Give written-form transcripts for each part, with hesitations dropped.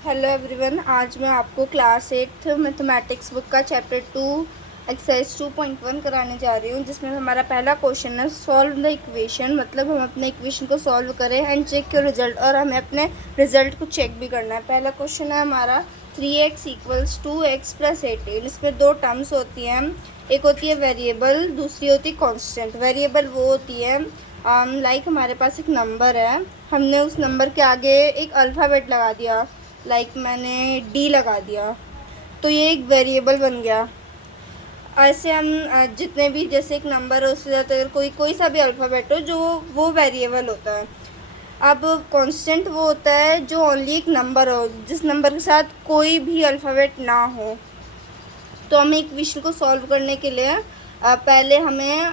Hello everyone, आज मैं आपको क्लास 8 मैथमेटिक्स बुक का चैप्टर 2 एक्सरसाइज 2.1 कराने जा रही हूँ, जिसमें हमारा पहला क्वेश्चन है सॉल्व द इक्वेशन। मतलब हम अपने इक्वेशन को सॉल्व करें एंड चेक योर रिजल्ट, और हमें अपने रिजल्ट को चेक भी करना है। पहला क्वेश्चन है हमारा 3x = 2x + 18। इसमें दो टर्म्स होती हैं, एक होती है वेरिएबल, दूसरी होती है कॉन्स्टेंट। वेरिएबल वो होती है लाइक हमारे पास एक नंबर है, हमने उस नंबर के आगे एक अल्फ़ाबेट लगा दिया, लाइक मैंने डी लगा दिया, तो ये एक वेरिएबल बन गया। ऐसे हम जितने भी, जैसे एक नंबर है उससे ज़्यादा अगर कोई सा भी अल्फ़ाबेट हो, जो वो वेरिएबल होता है। अब कांस्टेंट वो होता है जो ओनली एक नंबर हो, जिस नंबर के साथ कोई भी अल्फ़ाबेट ना हो। तो हमें इक्वेशन को सॉल्व करने के लिए पहले हमें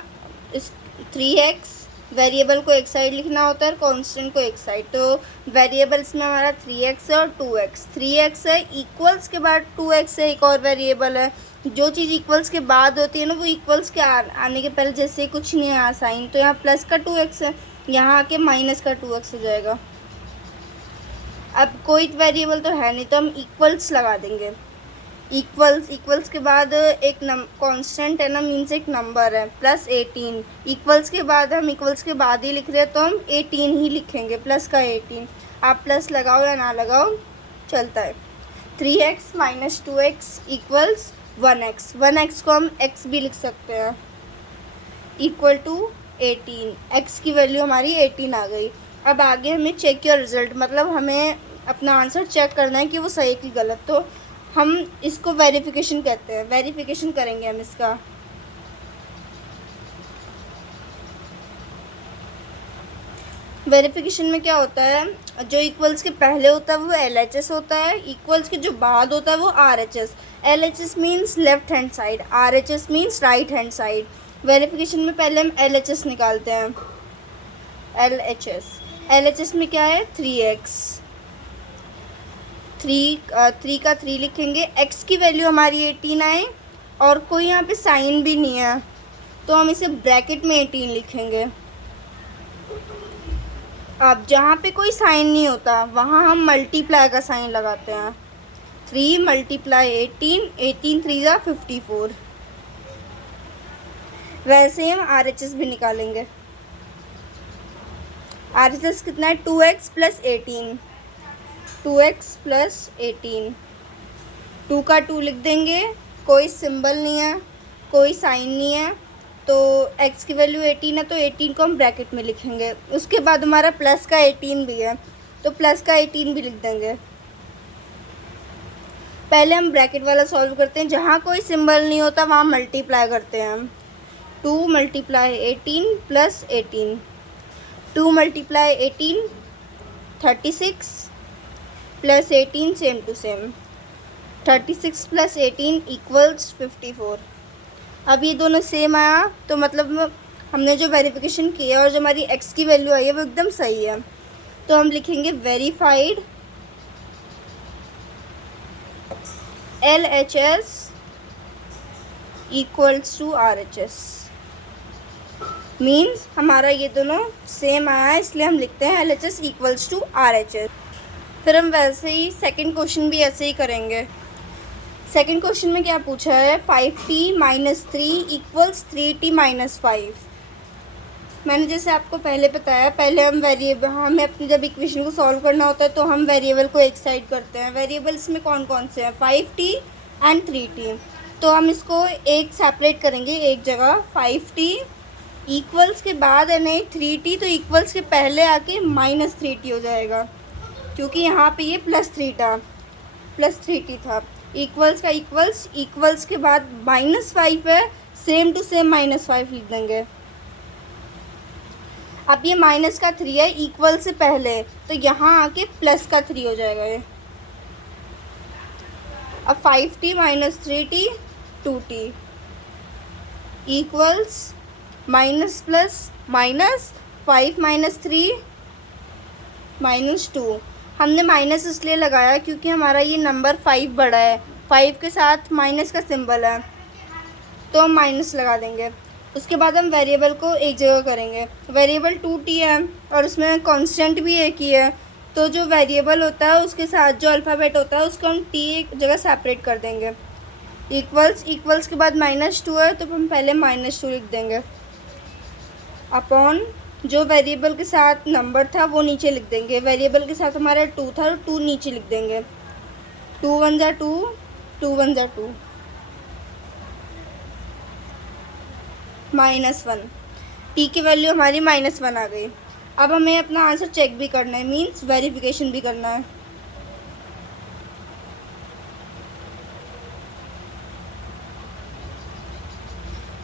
इस 3x वेरिएबल को एक साइड लिखना होता है और कांस्टेंट को एक साइड। तो वेरिएबल्स में हमारा 3x है और 2x। 3x है, इक्वल्स के बाद 2x है, एक और वेरिएबल है। जो चीज़ इक्वल्स के बाद होती है ना, वो इक्वल्स के आने के पहले जैसे कुछ नहीं है साइन, तो यहाँ प्लस का 2x है, यहाँ आके माइनस का 2x हो जाएगा। अब कोई वेरिएबल तो है नहीं, तो हम इक्वल्स लगा देंगे। इक्वल्स के बाद एक कांस्टेंट है ना, मीन्स एक नंबर है, + 18। इक्वल्स के बाद हम इक्वल्स के बाद ही लिख रहे हैं, तो हम 18 ही लिखेंगे, प्लस का 18। आप प्लस लगाओ या ना लगाओ चलता है। 3x - 2x = 1x। 1x को हम x भी लिख सकते हैं, = 18। x की वैल्यू हमारी 18 आ गई। अब आगे हमें चेक योर रिज़ल्ट, मतलब हमें अपना आंसर चेक करना है कि वो सही कि गलत। तो हम इसको वेरिफिकेशन कहते हैं, वेरिफिकेशन करेंगे हम इसका। वेरिफिकेशन में क्या होता है, जो इक्वल्स के पहले होता है वो LHS होता है, इक्वल्स के जो बाद होता है वो RHS। LHS means left hand side, RHS means right hand side. Verification में पहले हम LHS निकालते हैं। LHS में क्या है, 3x। 3 का 3 लिखेंगे। x की वैल्यू हमारी 18 आए और कोई यहाँ पे साइन भी नहीं है, तो हम इसे ब्रैकेट में 18 लिखेंगे। अब जहाँ पे कोई साइन नहीं होता वहाँ हम मल्टीप्लाई का साइन लगाते हैं। 3 × 18, 18 3 × 54। वैसे हम RHS भी निकालेंगे। RHS कितना है, 2x + 18। 2x + 18, 2 का 2 लिख देंगे, कोई सिंबल नहीं है, कोई साइन नहीं है, तो x की वैल्यू 18 है, तो 18 को हम ब्रैकेट में लिखेंगे। उसके बाद हमारा प्लस का 18 भी है, तो प्लस का 18 भी लिख देंगे। पहले हम ब्रैकेट वाला सॉल्व करते हैं, जहाँ कोई सिंबल नहीं होता वहाँ मल्टीप्लाई करते हैं हम। 2 × 18 + 18, 2 × 18 36 + 18 सेम टू सेम, 36 + 18 = 54। अब ये दोनों सेम आया, तो मतलब हमने जो वेरिफिकेशन किया और जो हमारी x की वैल्यू आई है वो एकदम सही है। तो हम लिखेंगे वेरीफाइड LHS = RHS। मीन्स हमारा ये दोनों सेम आया है, इसलिए हम लिखते हैं LHS = RHS। फिर हम वैसे ही सेकंड क्वेश्चन भी ऐसे ही करेंगे। सेकंड क्वेश्चन में क्या पूछा है, 5t - 3 = 3t - 5। मैंने जैसे आपको पहले बताया, पहले हम वेरिएबल, हमें अपनी जब इक्वेशन को सॉल्व करना होता है तो हम वेरिएबल को एक साइड करते हैं। वेरिएबल्स में कौन कौन से हैं, 5t एंड 3t। तो हम इसको एक सेपरेट करेंगे एक जगह। 5t इक्वल्स के बाद है नहीं 3t, तो इक्वल्स के पहले आके -3t हो जाएगा, क्योंकि यहाँ पे ये +3t था। इक्वल्स का इक्वल्स के बाद -5 है, सेम टू सेम -5 लिख देंगे। अब ये माइनस का 3 है इक्वल से पहले, तो यहाँ आके प्लस का 3 हो जाएगा ये। अब 5t - 3t 2t equals minus plus minus 5 - 3 -2। हमने माइनस इसलिए लगाया क्योंकि हमारा ये नंबर 5 बड़ा है, 5 के साथ माइनस का सिंबल है, तो हम माइनस लगा देंगे। उसके बाद हम वेरिएबल को एक जगह करेंगे। वेरिएबल 2t है और उसमें कांस्टेंट भी एक ही है, तो जो वेरिएबल होता है उसके साथ जो अल्फ़ाबेट होता है उसको हम टी एक जगह सेपरेट कर देंगे। इक्वल्स के बाद -2 है तो हम पहले -2 लिख देंगे, अपॉन जो वेरिएबल के साथ नंबर था वो नीचे लिख देंगे। वेरिएबल के साथ हमारा 2 था, 2 नीचे लिख देंगे। 2 1 जा 2, 2 1 जा 2, -1। टी की वैल्यू हमारी -1 आ गई। अब हमें अपना आंसर चेक भी करना है, मीन्स वेरिफिकेशन भी करना है।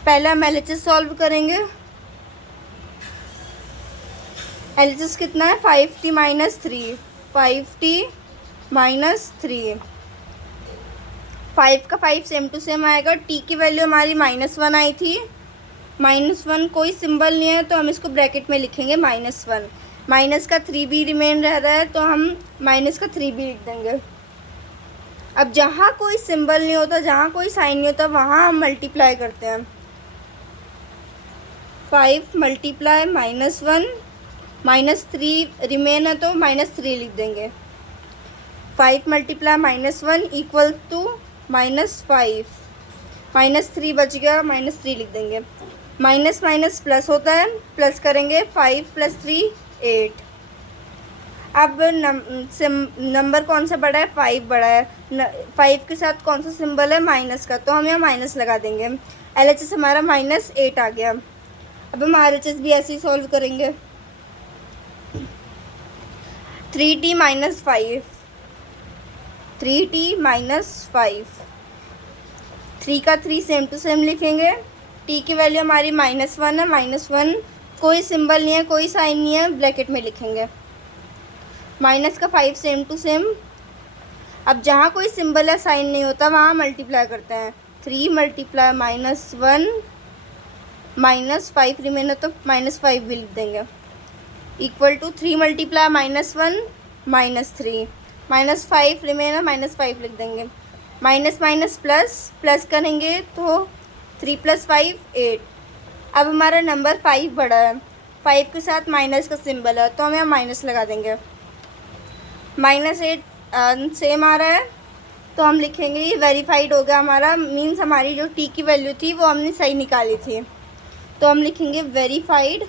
पहले हम LHS सॉल्व करेंगे। LHS कितना है? 5t - 3, 5t - 3। 5 का 5 सेम टू सेम आएगा। टी की वैल्यू हमारी -1 आई थी। -1 कोई सिंबल नहीं है तो हम इसको ब्रैकेट में लिखेंगे -1। माइनस का 3 भी रिमेन रह रहा है तो हम माइनस का 3 भी लिख देंगे। अब जहाँ कोई सिंबल नहीं होता, जहाँ कोई साइन नहीं होता, वहाँ हम मल्टीप्लाई करते हैं। 5 मल्टीप्लाई -1, -3 रिमेन है तो -3 लिख देंगे। 5 मल्टीप्लाई -1 इक्वल टू -5, -3 बच गया, -3 लिख देंगे। माइनस माइनस प्लस होता है, प्लस करेंगे 5 + 3 8। अब नंबर कौन सा बड़ा है? 5 बड़ा है। 5 के साथ कौन सा सिंबल है? माइनस का, तो हम यहाँ माइनस लगा देंगे। LHS हमारा -8 आ गया। अब हम RHS भी ऐसे ही सॉल्व करेंगे। 3t - 5, 3t - 5, 3 का 3 सेम टू सेम लिखेंगे। टी की वैल्यू हमारी -1 है, -1 कोई सिंबल नहीं है, कोई साइन नहीं है, ब्रैकेट में लिखेंगे। माइनस का 5 सेम टू सेम। अब जहाँ कोई सिंबल या साइन नहीं होता वहाँ मल्टीप्लाई करते हैं। 3 मल्टीप्लाई -1 -5 रिमेन है तो -5 भी लिख देंगे, इक्वल टू 3 मल्टीप्लाई -1 -3, -5 रिमेन है, -5 लिख देंगे। माइनस माइनस प्लस करेंगे तो 3 + 5 8। अब हमारा नंबर 5 बड़ा है, 5 के साथ माइनस का सिंबल है तो हम यहाँ माइनस लगा देंगे। -8 सेम आ रहा है तो हम लिखेंगे ये वेरीफाइड हो गया हमारा, मीन्स हमारी जो टी की वैल्यू थी वो हमने सही निकाली थी, तो हम लिखेंगे verified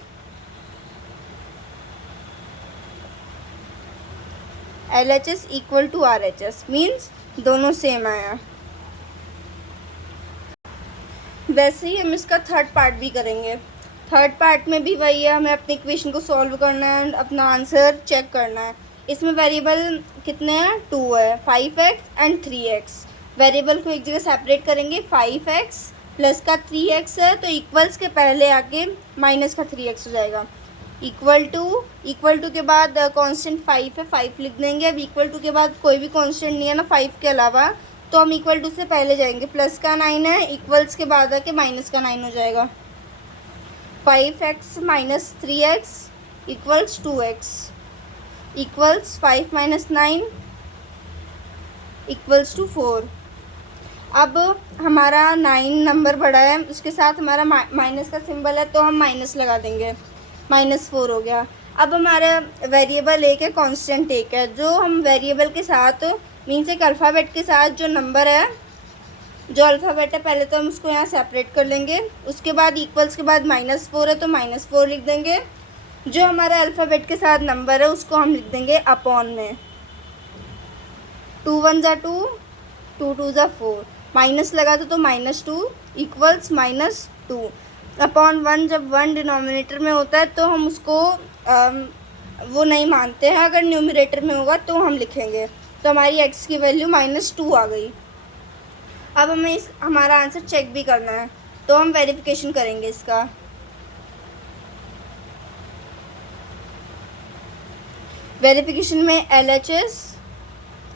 LHS equal to RHS, means दोनों सेम आया। वैसे ही हम इसका थर्ड पार्ट भी करेंगे। थर्ड पार्ट में भी वही है, हमें अपनी इक्वेशन को सॉल्व करना है, अपना आंसर चेक करना है। इसमें वेरिएबल कितने हैं? 2 है, 5x एंड 3x। वेरिएबल को एक जगह सेपरेट करेंगे। 5x प्लस का 3x है तो इक्वल्स के पहले आके माइनस का 3x हो जाएगा। इक्वल टू के बाद कांस्टेंट 5 है, 5 लिख देंगे। अब इक्वल टू के बाद कोई भी कांस्टेंट नहीं है ना 5 के अलावा, तो हम इक्वल टू से पहले जाएंगे। प्लस का 9 है, इक्वल्स के बाद आके माइनस का 9 हो जाएगा। 5x - 3x equals 2x, equals 5 - 9 equals to 4। अब हमारा 9 नंबर बड़ा है, उसके साथ हमारा माइनस का सिंबल है तो हम माइनस लगा देंगे, -4 हो गया। अब हमारा वेरिएबल एक है, कांस्टेंट एक है। जो हम वेरिएबल के साथ मीन्स एक अल्फ़ाबेट के साथ जो नंबर है, जो अल्फ़ाबेट है, पहले तो हम उसको यहाँ सेपरेट कर लेंगे। उसके बाद इक्वल्स के बाद -4 है तो -4 लिख देंगे। जो हमारा अल्फ़ाबेट के साथ नंबर है उसको हम लिख देंगे अपॉन में। 2 1 जा 2, 2 2 जा 4, माइनस लगा दो तो -2 इक्वल्स -2 अपॉन 1। जब 1 डिनोमिनेटर में होता है तो हम उसको वो नहीं मानते हैं, अगर न्यूमरेटर में होगा तो हम लिखेंगे। तो हमारी x की वैल्यू -2 आ गई। अब हमें हमारा आंसर चेक भी करना है तो हम वेरिफिकेशन करेंगे इसका। वेरिफिकेशन में LHS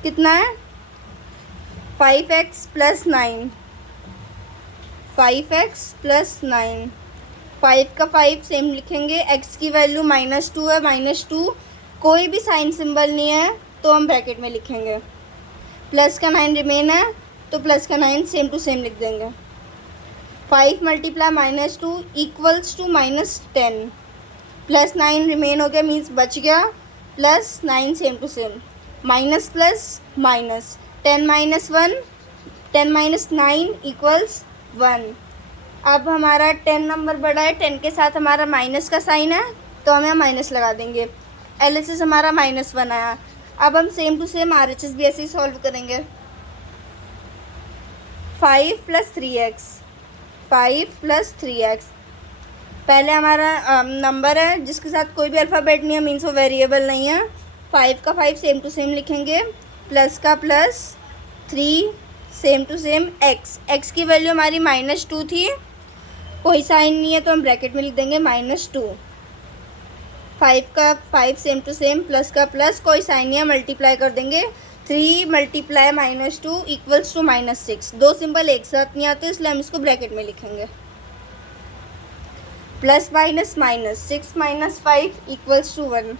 कितना है? 5x + 9, 5x + 9, 5 का 5 सेम लिखेंगे। x की वैल्यू -2 है, -2 कोई भी साइन सिंबल नहीं है तो हम ब्रैकेट में लिखेंगे। प्लस का 9 रिमेन है तो प्लस का 9 सेम टू सेम लिख देंगे। 5 मल्टीप्लाई -2 इक्वल्स टू -10, +9 रिमेन हो गया, मीन्स बच गया plus 9 same to same, minus plus minus, 10 minus 1, 10 minus 9 equals 1। अब हमारा 10 नंबर बड़ा है, 10 के साथ हमारा माइनस का साइन है तो हम यहाँ माइनस लगा देंगे। LHS हमारा -1 आया। अब हम सेम टू सेम RHS भी ऐसे ही सॉल्व करेंगे। 5 + 3x, 5 + 3x। पहले हमारा नंबर है जिसके साथ कोई भी अल्फ़ाबेट नहीं है, मीन्स वो वेरिएबल नहीं है। 5 का 5 सेम टू सेम लिखेंगे, प्लस का plus, 3 same to same x। x की वैल्यू हमारी -2 थी, कोई साइन नहीं है तो हम ब्रैकेट में लिख देंगे -2। 5 का 5 सेम टू सेम, प्लस का प्लस, कोई साइन नहीं है, मल्टीप्लाई कर देंगे। 3 × -2 इक्वल्स टू -6। दो सिंबल एक साथ नहीं आते इसलिए हम इसको ब्रैकेट में लिखेंगे। Plus minus minus, 6 - 5 equals to 1।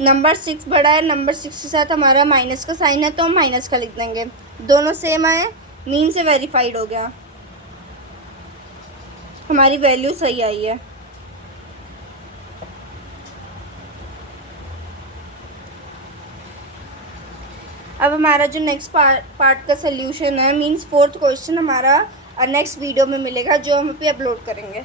नंबर 6 बड़ा है, नंबर 6 के साथ हमारा माइनस का साइन है तो हम माइनस का लिख देंगे। दोनों सेम आए, मीन से वेरीफाइड हो गया, हमारी वैल्यू सही आई है। अब हमारा जो नेक्स्ट पार्ट का सोल्यूशन है, मींस 4th क्वेश्चन हमारा नेक्स्ट वीडियो में मिलेगा जो हम अभी अपलोड करेंगे।